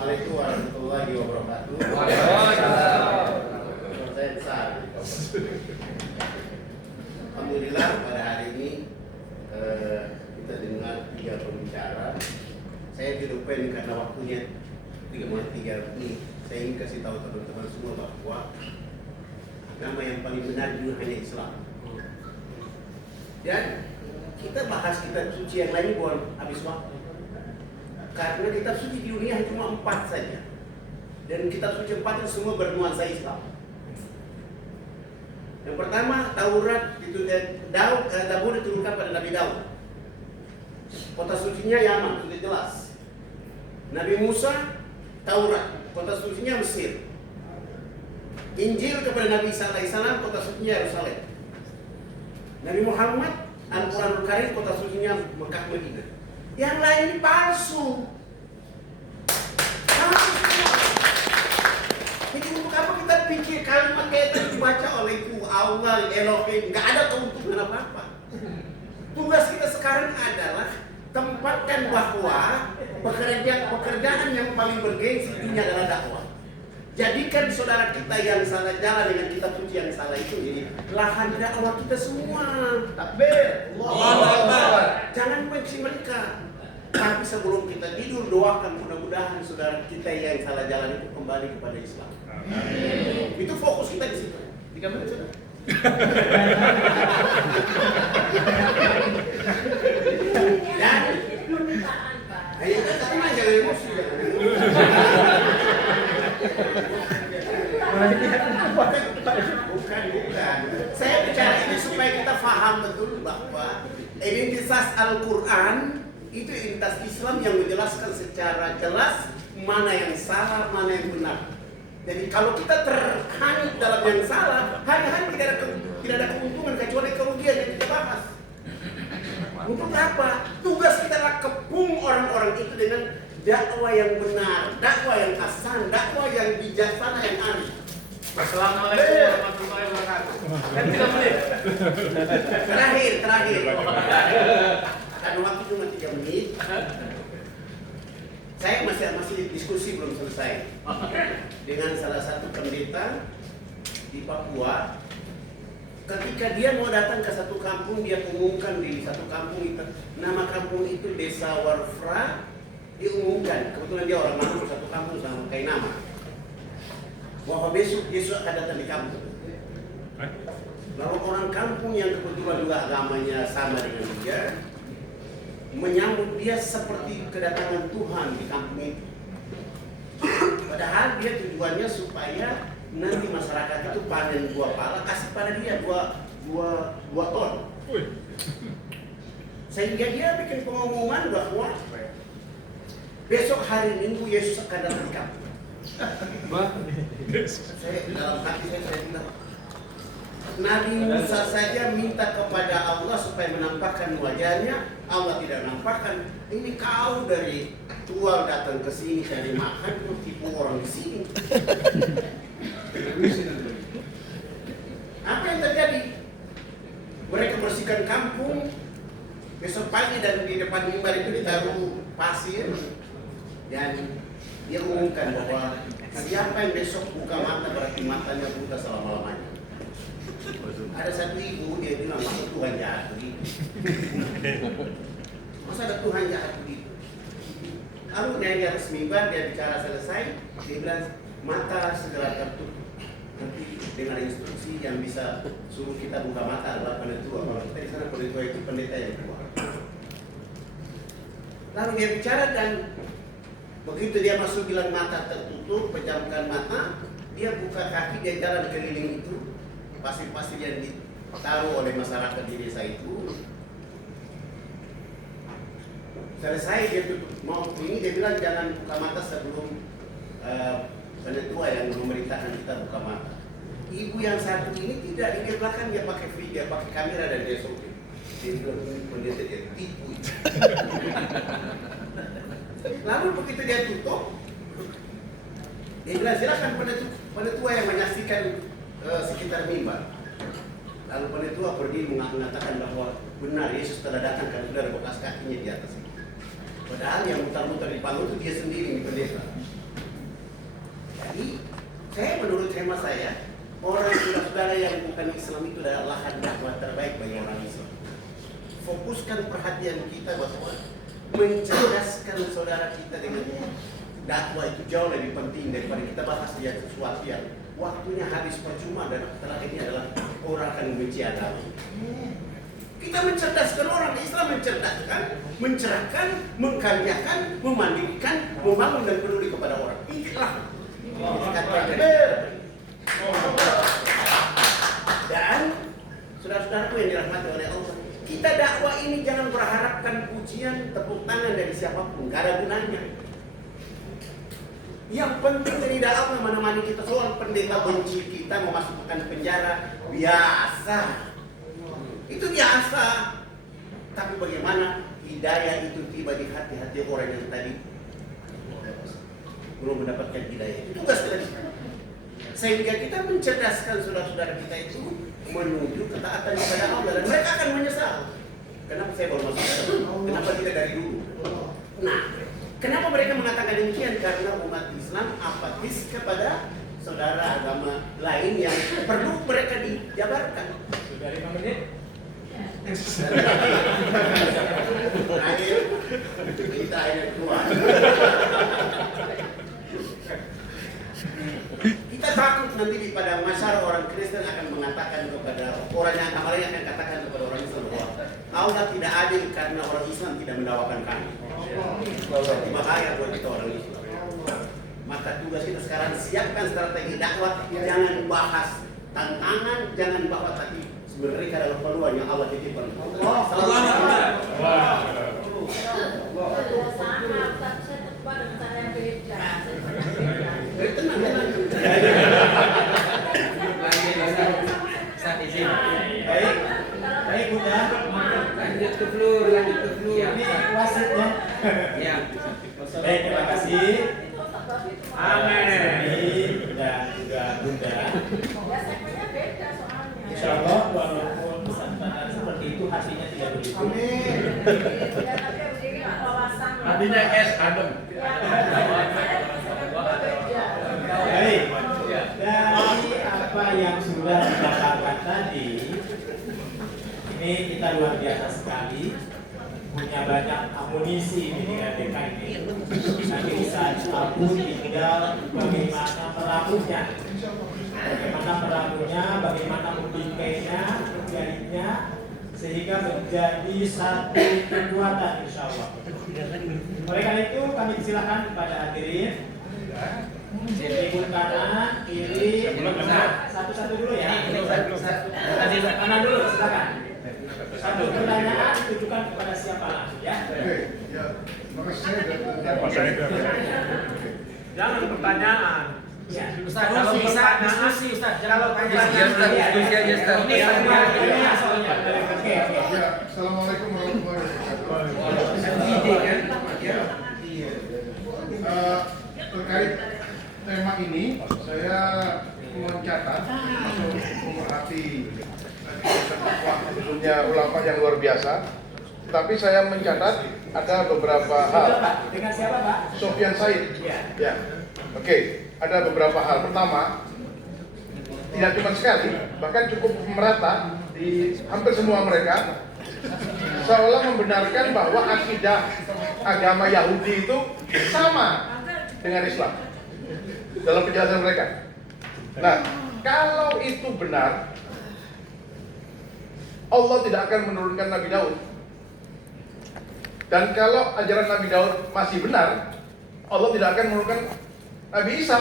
Assalamualaikum warahmatullahi wabarakatuh. Saya besar. Alhamdulillah pada hari ini kita dengar 3 pembicara. Saya dilupain ini karena waktunya 3 menit. Saya ingin kasih tahu teman-teman semua bahwa agama yang paling benar itu hanya Islam. Dan kita bahas kitab suci yang lain bukan habis waktu. Karena kitab suci di dunia cuma 4 saja. Dan kitab suci 4 itu semua bernuansa Islam. Yang pertama, Taurat itu Zabur diturunkan pada Nabi Daud. Kota sucinya Yaman, sudah jelas. Nabi Musa, Taurat, kota sucinya Mesir. Injil kepada Nabi Isa alaihissalam, kota sucinya Yerusalem. Nabi Muhammad, Al-Quranul Karim, kota sucinya Mekah Madinah. Yang lain ini palsu. Jadi untuk apa kita pikir kalimat kayak itu dibaca oleh Allah, Elohim, nggak ada keuntungan apa-apa. Tugas kita sekarang adalah tempatkan bahwa pekerjaan yang paling bergengsi ini adalah dakwah. Jadikan saudara kita yang salah jalan dengan kitab suci yang salah itu jadi lahan dakwah kita semua. Takbir. Allahu Akbar. Jangan benci mereka. Tapi sebelum kita tidur doakan mudah-mudahan saudara kita yang salah jalan itu kembali kepada Islam. Amin. Itu fokus kita di situ. 3 menit sudah. Dan ayo kita jangan emosi. Bukan. Saya bicara ini supaya kita paham betul bahwa identitas Al-Quran itu identitas Islam yang menjelaskan secara jelas mana yang salah, mana yang benar. Jadi kalau kita terhanyut dalam yang salah, hanya tidak ada keuntungan kecuali kerugian yang kita bahas. Untuk apa? Tugas kita adalah kepung orang-orang itu dengan dakwah yang benar, dakwah yang hasan, dakwah yang bijaksana, yang arif. Assalamualaikum warahmatullahi wabarakatuh. Kan 3 menit. Terakhir. Ada waktu cuma 3 menit. Saya masih diskusi belum selesai dengan salah satu pendeta di Papua. Ketika dia mau datang ke satu kampung, dia umumkan di satu kampung itu, nama kampung itu Desa Warfra, diumumkan. Kebetulan dia orang Maluku, satu kampung sama kayak nama. Bahwa besok Yesus akan datang di kampung. Lalu orang kampung yang kebetulan juga agamanya sama dengan dia menyambut dia seperti kedatangan Tuhan di kampung itu. Padahal dia tujuannya supaya nanti masyarakat itu panen buah pala, kasih pada dia dua ton. Sehingga dia bikin pengumuman bahwa besok hari Minggu Yesus akan datang di kampung. Saya dalam hati saya bilang, Nabi Musa saja minta kepada Allah supaya menampakkan wajahnya, Allah tidak menampakkan. Ini kau dari tual datang ke sini cari makan, kau tipu orang di sini. Apa yang terjadi? Mereka bersihkan kampung. Besok pagi dan di depan mimbar itu ditaruh pasir dan dia umumkan bahwa siapa yang besok buka mata berarti matanya buka selama-lamanya. Ada satu ibu dia bilang masa Tuhan jahat begitu. Masa ada Tuhan jahat begitu. Lalu dia atas mimbar dia bicara selesai, dia bilang mata segera tertutup. Nanti dengan instruksi yang bisa suruh kita buka mata adalah penetua. Kalau kita di sana penetua itu pendeta yang tua. Lalu dia bicara dan begitu dia masuk bilang mata tertutup, pejamkan mata, dia buka kaki, dia jalan keliling itu, pasir-pasir yang ditaruh oleh masyarakat di desa itu. Selesai dia tutup mau ini, dia bilang jangan buka mata sebelum penetua yang memerintahkan kita buka mata. Ibu yang satu ini tidak, di belakang dia pakai video, pakai kamera dan dia shooting. Dia bilang pendeta dia tipu. Lalu begitu dia tutup, dia bilang silakan penetua yang menyaksikan sekitar mimbar. Lalu penetua pergi mengatakan bahwa benar Yesus telah datang karena sudah ada bekas kakinya di atas itu. Padahal yang mutar-mutar di panggung itu dia sendiri di pendeta. hemat saya, orang saudara-saudara yang bukan Islam itu adalah lahan dakwah terbaik bagi orang Islam. Fokuskan perhatian kita bahwa mencerdaskan saudara kita dengan dakwah itu jauh lebih penting daripada kita bahas dia sesuatu yang waktunya habis percuma dan terakhirnya adalah orang akan membenci agama. Kita mencerdaskan orang Islam, mencerdaskan, mencerahkan, mengkaryakan, memandikan, membangun dan peduli kepada orang. Ikhlas. Dan saudara-saudaraku yang dirahmati oleh Allah, kita dakwah ini jangan berharapkan pujian, tepuk tangan dari siapapun, gak ada gunanya. Yang penting dari dakwah menemani kita. Soal pendeta benci kita mau masukkan penjara, biasa. Itu biasa. Tapi bagaimana hidayah itu tiba di hati-hati orang yang tadi belum mendapatkan hidayah. Itu tugas kita. Sehingga kita mencerdaskan saudara-saudara kita itu menuju ketaatan kepada Allah, dan mereka akan menyesal. Kenapa saya baru masuk? Kenapa tidak dari dulu? Nah, kenapa mereka mengatakan demikian? Karena umat Islam apatis kepada saudara agama lain yang perlu mereka dijabarkan. Sudah 5 menit. Akhir kita akhirnya keluar. Kita takut nanti di padang masyarakat orang Kristen akan mengatakan kepada orang yang kemarin akan katakan kepada orang Islam bahwa Allah tidak adil karena orang Islam tidak mendakwakan kami. Jadi bahaya buat kita orang Islam. Maka tugas kita sekarang siapkan strategi dakwah, jangan bahas tantangan, jangan bahas tadi mereka adalah peluang yang Allah titipkan. Baik Bunda, lanjut ke floor. Ini wasitnya. Ya. Baik, terima kasih. Amin. Dan juga Bunda. Insya Allah walaupun pesan-pesan seperti itu hatinya tidak begitu. Amin. Hatinya es adem. Baik. Dari apa yang sudah dikatakan tadi, ini kita luar biasa sekali. Punya banyak amunisi ini di RDK ini. Nanti bisa aku tinggal bagaimana meramunya. Bagaimana membingkainya, menjadinya, sehingga menjadi satu kekuatan insya Allah. Oleh karena itu kami silakan kepada hadirin. Ibu kanan, kiri, satu-satu dulu ya. Kanan dulu, silakan. Satu pertanyaan ditujukan kepada siapa langsung ya. Ya, makasih saya Jangan pertanyaan. Ya. Ustaz, kalau diskusi Ustaz, kalau Diskusi aja Ustaz. Ini pertanyaannya soalnya. Oke. Ya, Assalamualaikum warahmatullahi wabarakatuh. Terkait tema ini, saya mencatat atau memerhati khususnya ulama yang luar biasa. Tapi saya mencatat ada beberapa hal. Dengan siapa Pak? Sofyan Said. Ya. Oke. Ada beberapa hal. Pertama, tidak cuma sekali, bahkan cukup merata di hampir semua mereka, seolah membenarkan bahwa akidah agama Yahudi itu sama dengan Islam dalam penjelasan mereka. Nah, kalau itu benar, Allah tidak akan menurunkan Nabi Daud. Dan kalau ajaran Nabi Daud masih benar, Allah tidak akan menurunkan Nabi Isa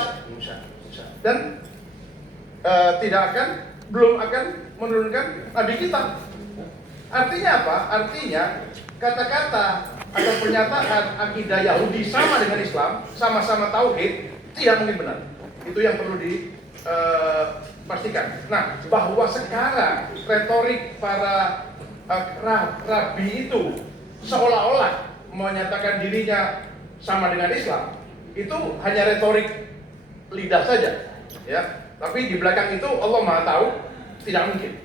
dan belum akan menurunkan Nabi kita. Artinya apa? Artinya kata-kata atau pernyataan akidah Yahudi sama dengan Islam, sama-sama tauhid, tidak mungkin benar. Itu yang perlu dipastikan. Nah, bahwa sekarang retorik para rabi itu seolah-olah menyatakan dirinya sama dengan Islam, itu hanya retorik lidah saja, ya. Tapi di belakang itu Allah Maha tahu, tidak mungkin.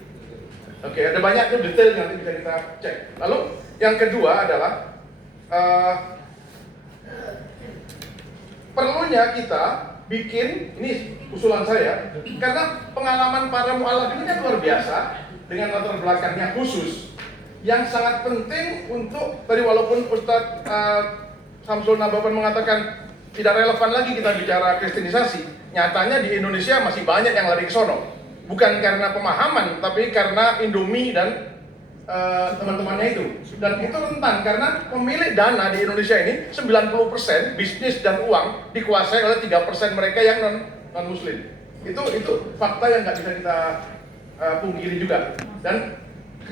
Oke, ada banyak tuh detail nanti bisa kita cek. Lalu yang kedua adalah perlunya kita bikin, ini usulan saya, karena pengalaman para mu'alaf ini kan luar biasa dengan latar belakangnya khusus yang sangat penting untuk, tadi walaupun Ustadz Samsul Nababan mengatakan tidak relevan lagi kita bicara kristenisasi, nyatanya di Indonesia masih banyak yang lari ke sono, bukan karena pemahaman tapi karena Indomie dan teman-temannya itu. Dan itu rentan karena pemilik dana di Indonesia ini 90% bisnis dan uang dikuasai oleh 3% mereka yang non muslim. Itu fakta yang nggak bisa kita pungkiri juga. Dan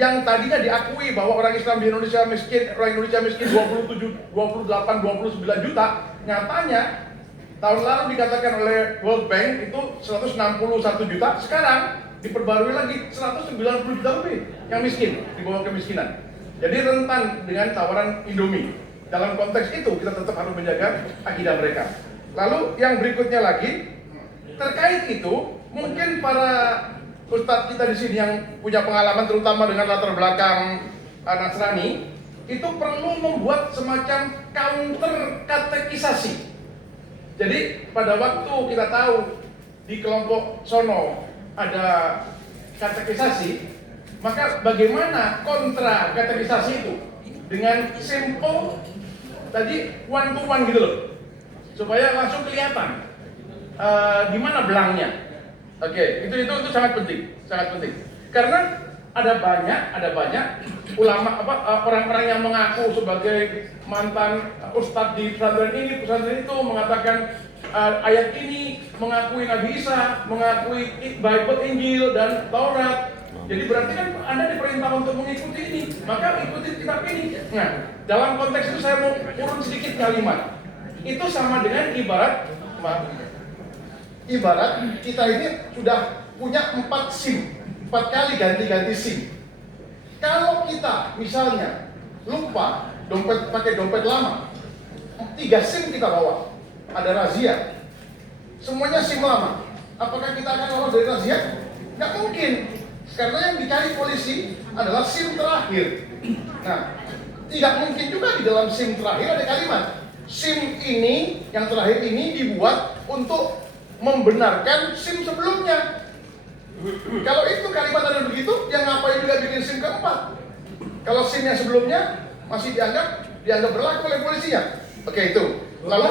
yang tadinya diakui bahwa orang Islam di Indonesia miskin, orang Indonesia miskin 27, 28, 29 juta, nyatanya tahun lalu dikatakan oleh World Bank itu 161 juta, sekarang diperbarui lagi 190 juta lebih yang miskin, di bawah kemiskinan. Jadi rentan dengan tawaran Indomie. Dalam konteks itu kita tetap harus menjaga akidah mereka. Lalu yang berikutnya lagi, terkait itu mungkin para ustadz kita di sini yang punya pengalaman terutama dengan latar belakang Nasrani itu perlu membuat semacam counter katekisasi. Jadi pada waktu kita tahu di kelompok sono ada katekisasi, maka bagaimana kontra katekisasi itu dengan simple tadi one to one gitu loh, supaya langsung kelihatan di mana belangnya. Oke, itu sangat penting, karena ada banyak ulama orang-orang yang mengaku sebagai mantan ustadz di pesantren ini, pesantren itu mengatakan ayat ini mengakui Nabi Isa, mengakui Bible, Injil dan Taurat. Jadi berarti kan Anda diperintah untuk mengikuti ini, maka ikuti kitab ini. Nah, dalam konteks itu saya mau urut sedikit kalimat. Itu sama dengan ibarat kita ini sudah punya 4 SIM, 4 kali ganti-ganti SIM. Kalau kita misalnya lupa pakai dompet lama, 3 SIM kita bawa, ada razia, semuanya SIM lama, apakah kita akan lolos dari razia? Nggak mungkin, karena yang dicari polisi adalah SIM terakhir. Nah, tidak mungkin juga di dalam SIM terakhir ada kalimat SIM ini, yang terakhir ini dibuat untuk membenarkan SIM sebelumnya. Kalau itu kalimat ada begitu, yang ngapain juga bikin SIM keempat? Kalau SIM yang sebelumnya masih dianggap berlaku oleh polisinya. Oke, itu. Lalu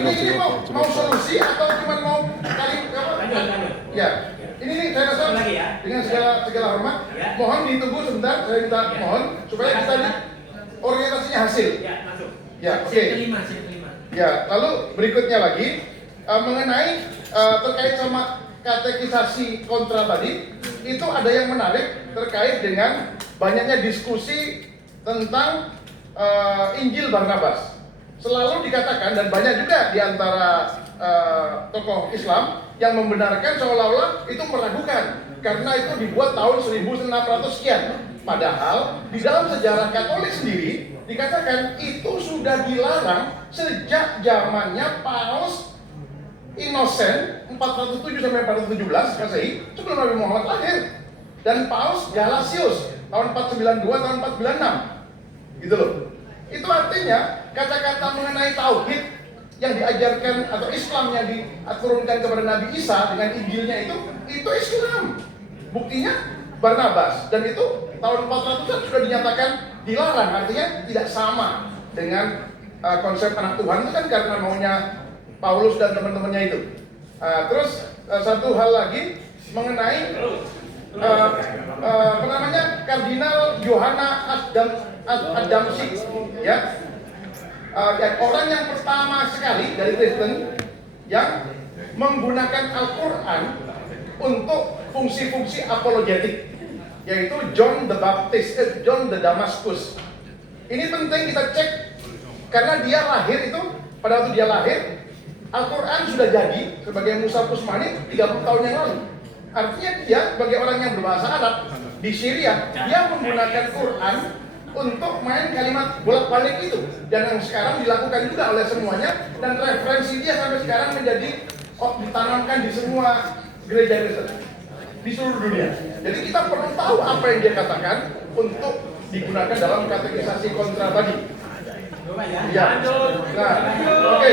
ini mau solusi atau cuma mau ya. Ini nih saya rasa dengan segala hormat, mohon ditunggu sebentar, saya minta mohon supaya kita orientasinya hasil. Ya, oke. Ya, lalu berikutnya lagi mengenai terkait sama katekisasi kontra tadi, itu ada yang menarik terkait dengan banyaknya diskusi tentang Injil Barnabas. Selalu dikatakan dan banyak juga di antara tokoh Islam yang membenarkan seolah-olah itu meragukan karena itu dibuat tahun 1600 sekian. Padahal di dalam sejarah Katolik sendiri dikatakan itu sudah dilarang sejak zamannya Paus Innocent 407 sampai 417 Masehi sebelum Nabi Muhammad lahir, dan Paus Galasius tahun 492 tahun 496 gitu loh. Itu artinya kata-kata mengenai tauhid yang diajarkan atau Islam yang diturunkan kepada Nabi Isa dengan Injilnya itu Islam. Buktinya Barnabas, dan itu tahun 400-an sudah dinyatakan dilarang, artinya tidak sama dengan konsep anak Tuhan itu kan karena maunya Paulus dan teman-temannya itu. Terus satu hal lagi mengenai Kardinal Johanna Adamczyk, ya, orang yang pertama sekali dari Kristen yang menggunakan Al-Quran untuk fungsi-fungsi apologetik, yaitu John the Damascus. Ini penting kita cek karena dia lahir itu, pada waktu dia lahir Al-Quran sudah jadi sebagai Mushaf Utsmani 30 tahun yang lalu. Artinya dia sebagai orang yang berbahasa Arab di Syria, dia menggunakan Quran untuk main kalimat bolak-balik itu, dan yang sekarang dilakukan juga oleh semuanya, dan referensi dia sampai sekarang menjadi ditanamkan di semua gereja Kristen di seluruh dunia. Jadi kita perlu tahu apa yang dia katakan untuk digunakan dalam katekisasi kontra tadi. Ya. Nah, oke.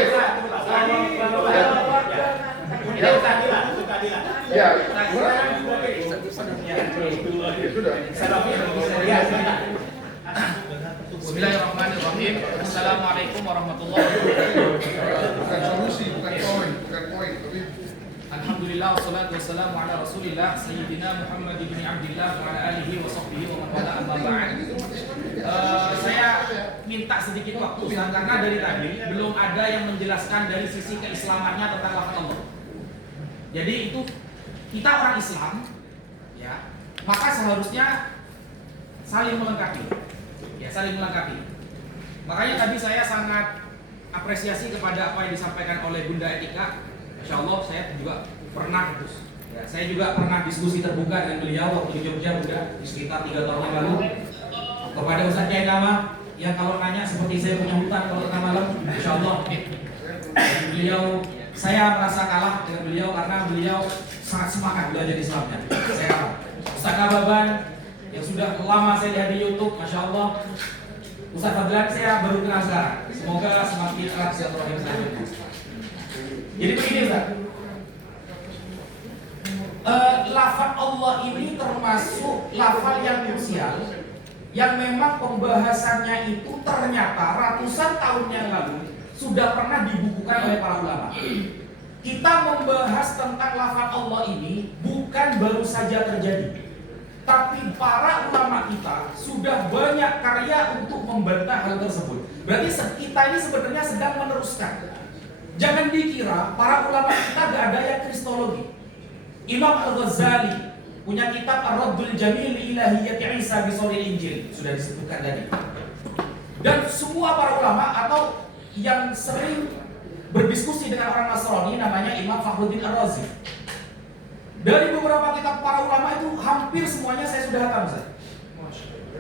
Ya. wassalatu wassalamu ala Rasulillah Sayyidina Muhammad bin Abdillah wa ala alihi wa sahbihi wa man wala amma ba'd. Saya minta sedikit waktu Ustaz, karena dari tadi belum ada yang menjelaskan dari sisi keislamannya tentang lafaz Allah. Jadi itu kita orang Islam ya, maka seharusnya saling melengkapi. Ya, saling melengkapi. Makanya tadi saya sangat apresiasi kepada apa yang disampaikan oleh Bunda Etika. Insya Allah saya juga pernah saya juga pernah diskusi terbuka dengan beliau waktu di Jogja, Bunda, di sekitar 3 tahun yang lalu. Kepada Ustaz Kiai Nama yang kalau nanya seperti saya punya hutan kalau tengah malam, insya Allah beliau, saya merasa kalah dengan beliau karena beliau sangat semangat belajar Islamnya. Saya kalah. Ustaz Kababan yang sudah lama saya lihat di YouTube, masya Allah. Ustaz Fadlan saya baru kenal sekarang. Semoga semakin erat silaturahim selanjutnya. Jadi begini Ustaz, lafaz Allah ini termasuk lafaz yang krusial, yang memang pembahasannya itu ternyata ratusan tahun yang lalu sudah pernah dibukukan oleh para ulama. Kita membahas tentang lafaz Allah ini bukan baru saja terjadi, tapi para ulama kita sudah banyak karya untuk membantah hal tersebut. Berarti kita ini sebenarnya sedang meneruskan. Jangan dikira para ulama kita gak ada yang kristologi. Imam Al-Ghazali punya kitab Ar-Raddul Jamil Ilahiyyati Isa Bisoril Injil, sudah disebutkan tadi. Dan semua para ulama atau yang sering berdiskusi dengan orang Nasrani namanya Imam Fakhruddin Ar-Razi. Dari beberapa kitab para ulama itu hampir semuanya saya sudah hafal, Ustaz.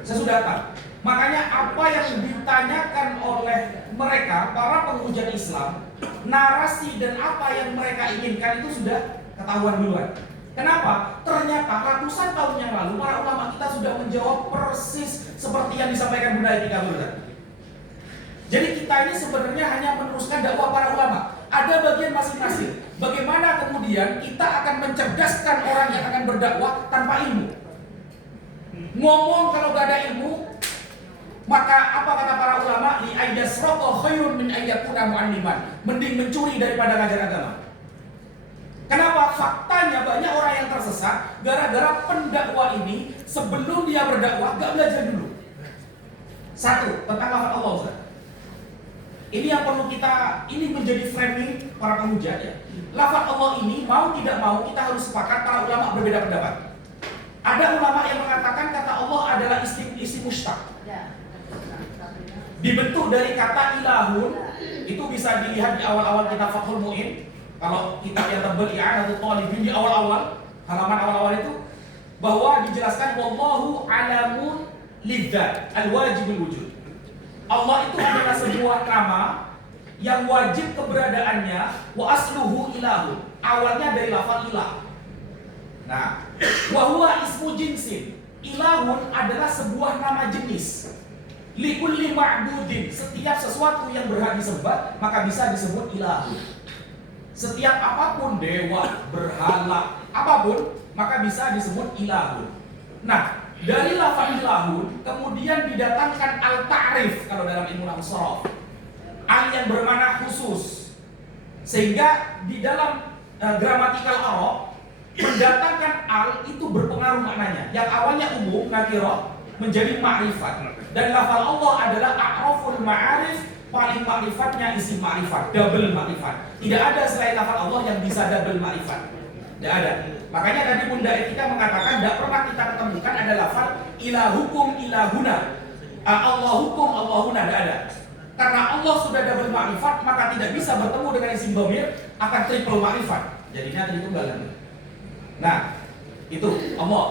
Saya sudah hafal. Makanya apa yang ditanyakan oleh mereka para penghujat Islam, narasi dan apa yang mereka inginkan itu sudah ketahuan duluan. Kenapa? Ternyata ratusan tahun yang lalu para ulama kita sudah menjawab persis seperti yang disampaikan Bunda Etika dulu. Jadi kita ini sebenarnya hanya meneruskan dakwah para ulama. Ada bagian masing-masing. Bagaimana kemudian kita akan mencerdaskan orang yang akan berdakwah tanpa ilmu. Ngomong kalau gak ada ilmu, maka apa kata para ulama? Li ayyasraqa khairun min ayyakuna mu'alliman. Mending mencuri daripada ngajar agama. Kenapa? Faktanya banyak orang yang tersesat gara-gara pendakwah ini sebelum dia berdakwah gak belajar dulu. Satu, tentang lafaz Allah, Ustaz. Ini yang perlu kita, ini menjadi framing para penghujat ya. Lafaz Allah ini mau tidak mau kita harus sepakat para ulama berbeda pendapat. Ada ulama yang mengatakan kata Allah adalah isim mushtaq. Dibentuk dari kata ilahun, itu bisa dilihat di awal-awal kitab Fathul Mu'in. Kalau kitab yang tebal I'anatul Talibin di awal-awal, halaman awal-awal itu, bahwa dijelaskan wallahu alamun lidzat al-wajibul wujud. Allah itu adalah sebuah nama yang wajib keberadaannya, wa asluhu ilahu. Awalnya dari lafaz ilah. Nah, wa huwa ismu jinsin. Ilahun adalah sebuah nama jenis. Likulli ma'budin, setiap sesuatu yang berhak disembah maka bisa disebut ilahun. Setiap apapun, dewa, berhala, apapun maka bisa disebut ilahun. Nah, dari lafaz ilahun kemudian didatangkan al-ta'rif kalau dalam ilmu nahwu sharaf. Al yang bermakna khusus. Sehingga di dalam gramatikal Arab mendatangkan al itu berpengaruh maknanya. Yang awalnya umum, nakirah, menjadi ma'rifat. Dan lafaz Allah adalah a'raful ma'arif, paling ma'rifatnya isim ma'rifat, double ma'rifat. Tidak ada selain lafaz Allah yang bisa double ma'rifat. Tidak ada. Makanya tadi Bunda Etika mengatakan tidak pernah kita ketemukan ada lafaz ilahukum ilahuna, Allahukum Allahuna, tidak ada. Karena Allah sudah double ma'rifat maka tidak bisa bertemu dengan isim dhamir, akan triple ma'rifat. Jadinya tritunggal. Nah, itu Allah.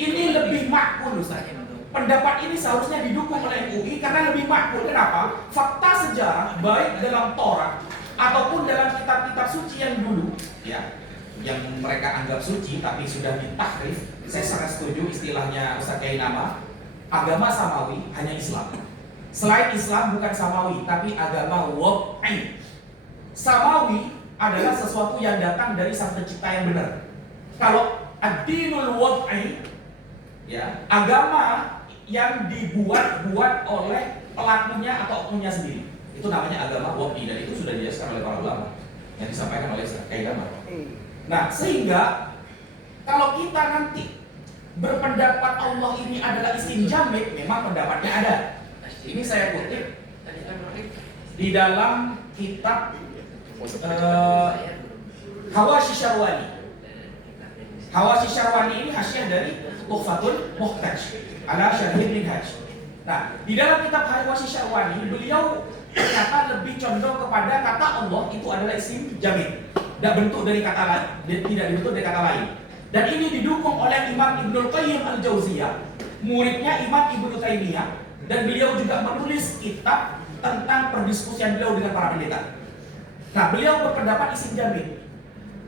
Ini lebih makul, Ustaz. Pendapat ini seharusnya didukung oleh MUI karena lebih makul. Kenapa? Fakta sejarah baik dalam Taurat ataupun dalam kitab-kitab suci yang dulu, ya, yang mereka anggap suci tapi sudah ditahrif. Saya sangat setuju istilahnya Ustaz Kiai Nama. Agama samawi hanya Islam. Selain Islam bukan samawi tapi agama wad'i. Samawi adalah sesuatu yang datang dari sang pencipta yang benar. Kalau ad-dinul wad'i, ya, agama yang dibuat-buat oleh pelakunya atau oknumnya sendiri, itu namanya agama wad'i, dan itu sudah dijelaskan oleh para ulama yang disampaikan oleh Kiai Nama. Nah, sehingga kalau kita nanti berpendapat Allah ini adalah isim jamid, memang pendapatnya ada. Ini saya kutip di dalam kitab Hawashi Syarwani. Hawashi Syarwani ini hasyiah dari Tuhfatul Muhtaj ala Syarhil Minhaj. Nah, di dalam kitab Hawashi Syarwani beliau ternyata lebih condong kepada kata Allah itu adalah isim jamid, tidak bentuk dari kata lain, tidak dibentuk dari kata lain. Dan ini didukung oleh Imam Ibnul Qayyim Al-Jauziyah, muridnya Imam Ibnu Taimiyah, dan beliau juga menulis kitab tentang perdiskusian beliau dengan para pendeta. Nah, beliau berpendapat isim jamid.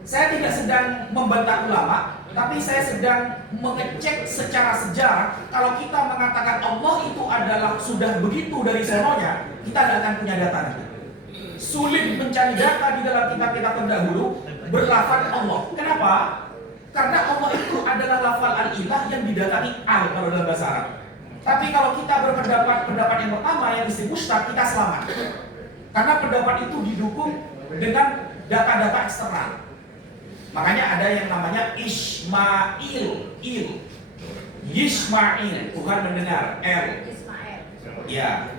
Saya tidak sedang membantah ulama, tapi saya sedang mengecek secara sejarah. Kalau kita mengatakan Allah itu adalah sudah begitu dari sononya, kita tidak akan punya data nanti. Sulit mencari data di dalam kitab-kitab terdahulu berlafal Allah. Kenapa? Karena Allah itu adalah lafal al-ilah yang didatangi al kalau dalam bahasa Arab. Tapi kalau kita pendapat yang pertama yang isim mustaq, kita selamat. Karena pendapat itu didukung dengan data-data eksternal. Makanya ada yang namanya Ismail, Yismail, Tuhan mendengar, L. Ya,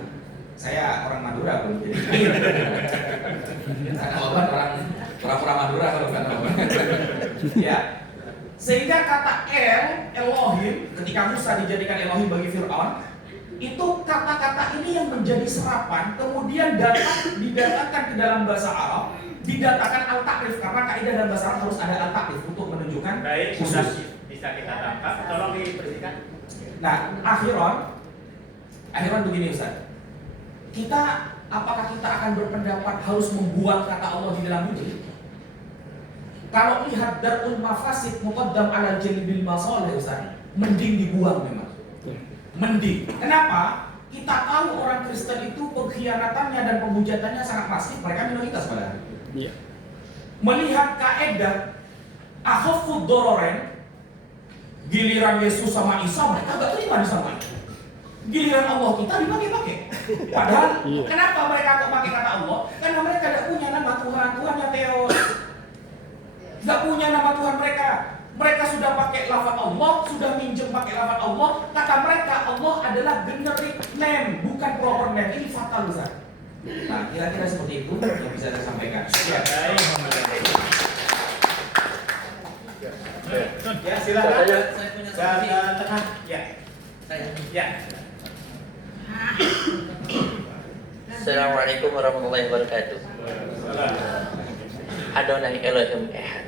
saya orang Madura belum jadi. Karena orang Madura kalau nggak tahu. Ya, sehingga kata Elohim ketika Musa dijadikan Elohim bagi Fir'aun, itu kata-kata ini yang menjadi serapan, kemudian didatangkan ke dalam bahasa Arab, didatakan al-takrif, karena kaidah dalam bahasa Arab harus ada al-takrif untuk menunjukkan khusus. Bisa kita tangkap, tolong dibersihkan. Nah, akhiran begini Ustaz. Apakah kita akan berpendapat harus membuang kata Allah di dalam ini? Kalau lihat Darul Mafasid muqaddam ala jalbil masalih Ustaz, mending dibuang memang. Mending. Kenapa? Kita tahu orang Kristen itu pengkhianatannya dan pembujatannya sangat masif, mereka minoritas padahal. Iya. Melihat kaidah akhafud dororen, giliran Yesus sama Isa mereka gak terima disamain. Giliran Allah kita dipakai-pakai. Padahal kenapa mereka kok pakai kata Allah? Karena mereka tidak punya nama Tuhan, Tuhannya teos. Tidak punya nama Tuhan mereka. Mereka sudah pakai lafaz Allah, sudah minjem pakai lafaz Allah. Kata mereka Allah adalah generic name, bukan proper name. Ini fatal Ustaz. Nah, kira-kira seperti itu yang bisa saya sampaikan. Ya, silakan. Saya punya solusi. Tengah. Ya. Saya. Ya. Assalamualaikum warahmatullahi wabarakatuh. Adonai Elohim Ehad.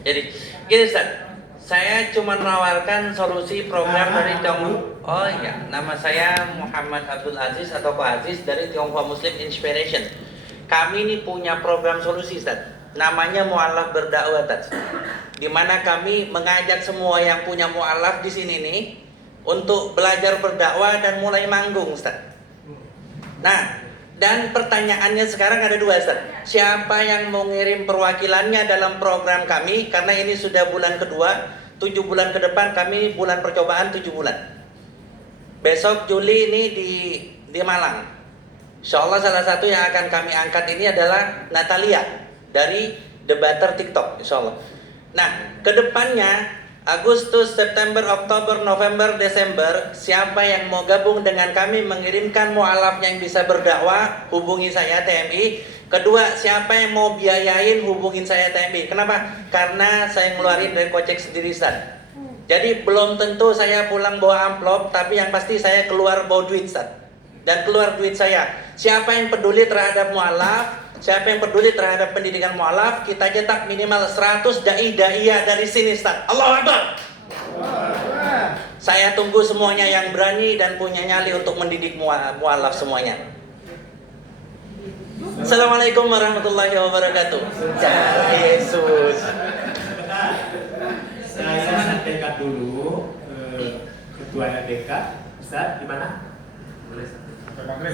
Jadi gini Ustaz, saya cuma menawarkan solusi program dari Tionghoa. Oh iya, nama saya Muhammad Abdul Aziz atau Pak Aziz dari Tionghoa Muslim Inspiration. Kami ini punya program solusi Ustaz, namanya Mu'alaf Berdakwah Ustaz. Dimana kami mengajak semua yang punya mu'alaf di sini nih untuk belajar berdakwah dan mulai manggung Ustaz. Nah, dan pertanyaannya sekarang ada dua Ustaz. Siapa yang mau ngirim perwakilannya dalam program kami? Karena ini sudah bulan kedua, 7 bulan ke depan kami bulan percobaan 7 bulan. Besok Juli ini di Malang. Insya Allah salah satu yang akan kami angkat ini adalah Natalia dari debater TikTok, Insya Allah. Nah, kedepannya Agustus, September, Oktober, November, Desember, siapa yang mau gabung dengan kami mengirimkan mu'alaf yang bisa berdakwah, hubungi saya TMI. Kedua, siapa yang mau biayain, hubungin saya TMI. Kenapa? Karena saya ngeluarin dari kocek sendiri Ustaz. Jadi belum tentu saya pulang bawa amplop, tapi yang pasti saya keluar bawa duit Ustaz. Dan keluar duit saya. Siapa yang peduli terhadap mu'alaf, siapa yang peduli terhadap pendidikan mu'alaf, kita cetak minimal 100 dai-daiyah dari sini Ustaz. Allahu Akbar. Saya tunggu semuanya yang berani dan punya nyali untuk mendidik mu'alaf semuanya. Assalamualaikum warahmatullahi wabarakatuh. Yesus. Saya sampaikan dulu ketua LBK. Ustaz, di mana?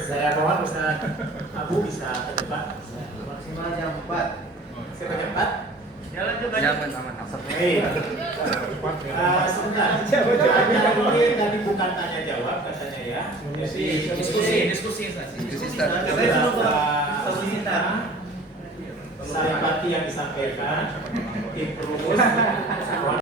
Saya mohon Ustaz Abu bisa ke depan. Maksimal jam 4. Siapa jam 4? Jalan juga. Jalan aman. Sebentar. Tanya ini tadi bukan tanya jawab katanya ya. Diskusi Ustaz. Saya belum selesai. Saya seperti yang disampaikan tim perumus